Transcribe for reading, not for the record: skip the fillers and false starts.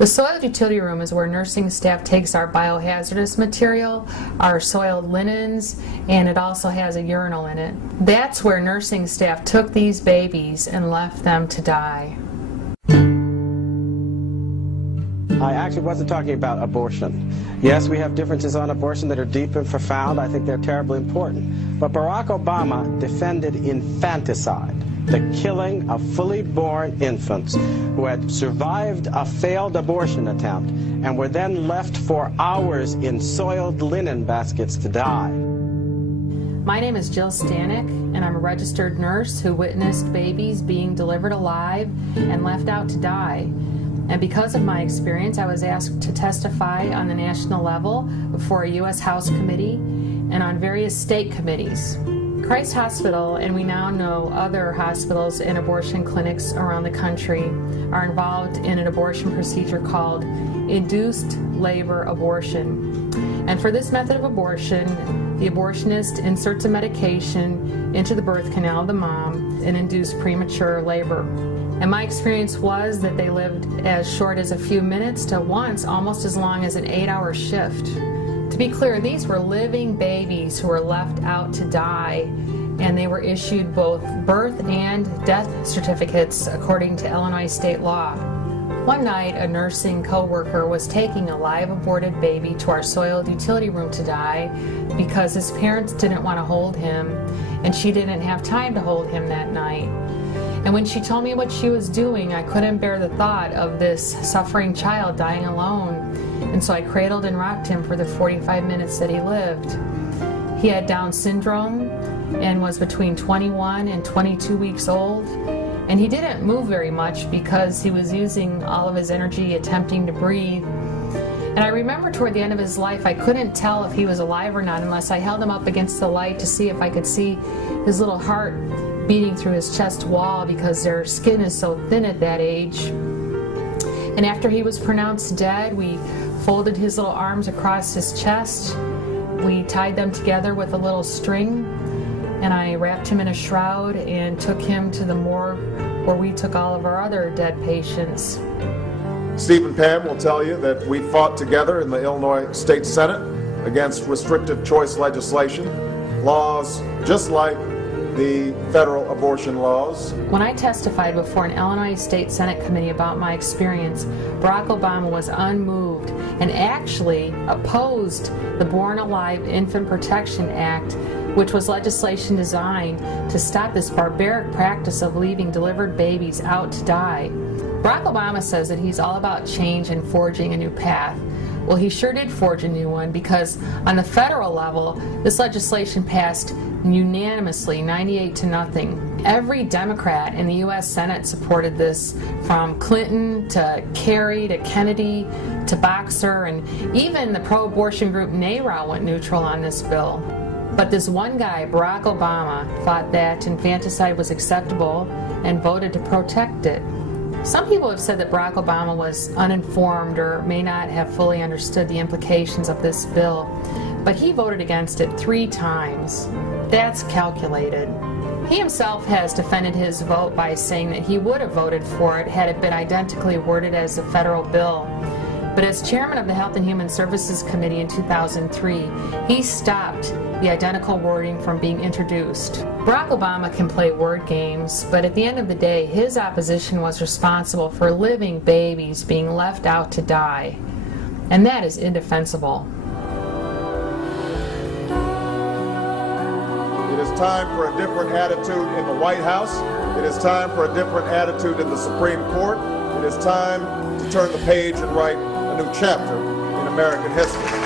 The soiled utility room is where nursing staff takes our biohazardous material, our soiled linens, and it also has a urinal in it. That's where nursing staff took these babies and left them to die. I actually wasn't talking about abortion. Yes, we have differences on abortion that are deep and profound. I think they're terribly important. But Barack Obama defended infanticide, the killing of fully born infants who had survived a failed abortion attempt and were then left for hours in soiled linen baskets to die. My name is Jill Stanek, and I'm a registered nurse who witnessed babies being delivered alive and left out to die. And because of my experience, I was asked to testify on the national level before a U.S. House committee and on various state committees. Christ Hospital, and we now know other hospitals and abortion clinics around the country, are involved in an abortion procedure called induced labor abortion. And for this method of abortion, the abortionist inserts a medication into the birth canal of the mom and induce premature labor. And my experience was that they lived as short as a few minutes to once almost as long as an 8-hour shift. To be clear, these were living babies who were left out to die, and they were issued both birth and death certificates according to Illinois state law. One night, a nursing co-worker was taking a live aborted baby to our soiled utility room to die because his parents didn't want to hold him, and she didn't have time to hold him that night. And when she told me what she was doing, I couldn't bear the thought of this suffering child dying alone. And so I cradled and rocked him for the 45 minutes that he lived. He had Down syndrome and was between 21 and 22 weeks old. And he didn't move very much because he was using all of his energy attempting to breathe. And I remember toward the end of his life, I couldn't tell if he was alive or not unless I held him up against the light to see if I could see his little heart beating through his chest wall because their skin is so thin at that age. And after he was pronounced dead, we folded his little arms across his chest. We tied them together with a little string, and I wrapped him in a shroud and took him to the morgue where we took all of our other dead patients. Steve and Pam will tell you that we fought together in the Illinois State Senate against restrictive choice legislation, laws just like the federal abortion laws. When I testified before an Illinois State Senate committee about my experience, Barack Obama was unmoved and actually opposed the Born Alive Infant Protection Act, which was legislation designed to stop this barbaric practice of leaving delivered babies out to die. Barack Obama says that he's all about change and forging a new path. Well, he sure did forge a new one, because on the federal level, this legislation passed unanimously, 98-0. Every Democrat in the U.S. Senate supported this, from Clinton to Kerry to Kennedy to Boxer, and even the pro-abortion group NARAL went neutral on this bill. But this one guy, Barack Obama, thought that infanticide was acceptable and voted to protect it. Some people have said that Barack Obama was uninformed or may not have fully understood the implications of this bill, but he voted against it 3 times. That's calculated. He himself has defended his vote by saying that he would have voted for it had it been identically worded as a federal bill. But as chairman of the Health and Human Services Committee in 2003, he stopped the identical wording from being introduced. Barack Obama can play word games, but at the end of the day, his opposition was responsible for living babies being left out to die. And that is indefensible. It is time for a different attitude in the White House. It is time for a different attitude in the Supreme Court. It is time to turn the page and write a new chapter in American history.